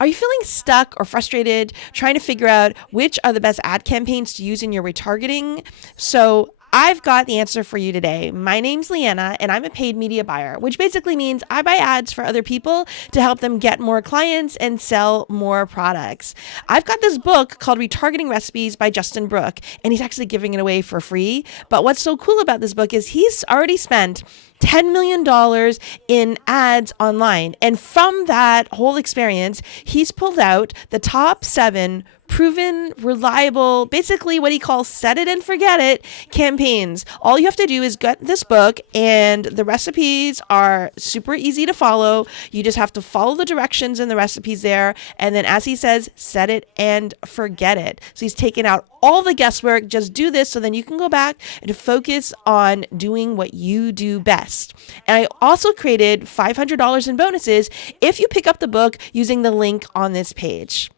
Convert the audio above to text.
Are you feeling stuck or frustrated trying to figure out which are the best ad campaigns to use in your retargeting? So I've got the answer for you today. My name's Leanna, and I'm a paid media buyer, which basically means I buy ads for other people to help them get more clients and sell more products. I've got this book called Retargeting Recipes by Justin Brooke, and he's actually giving it away for free. But what's so cool about this book is he's already spent $10 million in ads online. And from that whole experience, he's pulled out the top 7 proven, reliable, basically what he calls set it and forget it campaigns. All you have to do is get this book, and the recipes are super easy to follow. You just have to follow the directions in the recipes there. And then, as he says, set it and forget it. So he's taken out all the guesswork. Just do this so then you can go back and focus on doing what you do best. And I also created $500 in bonuses if you pick up the book using the link on this page.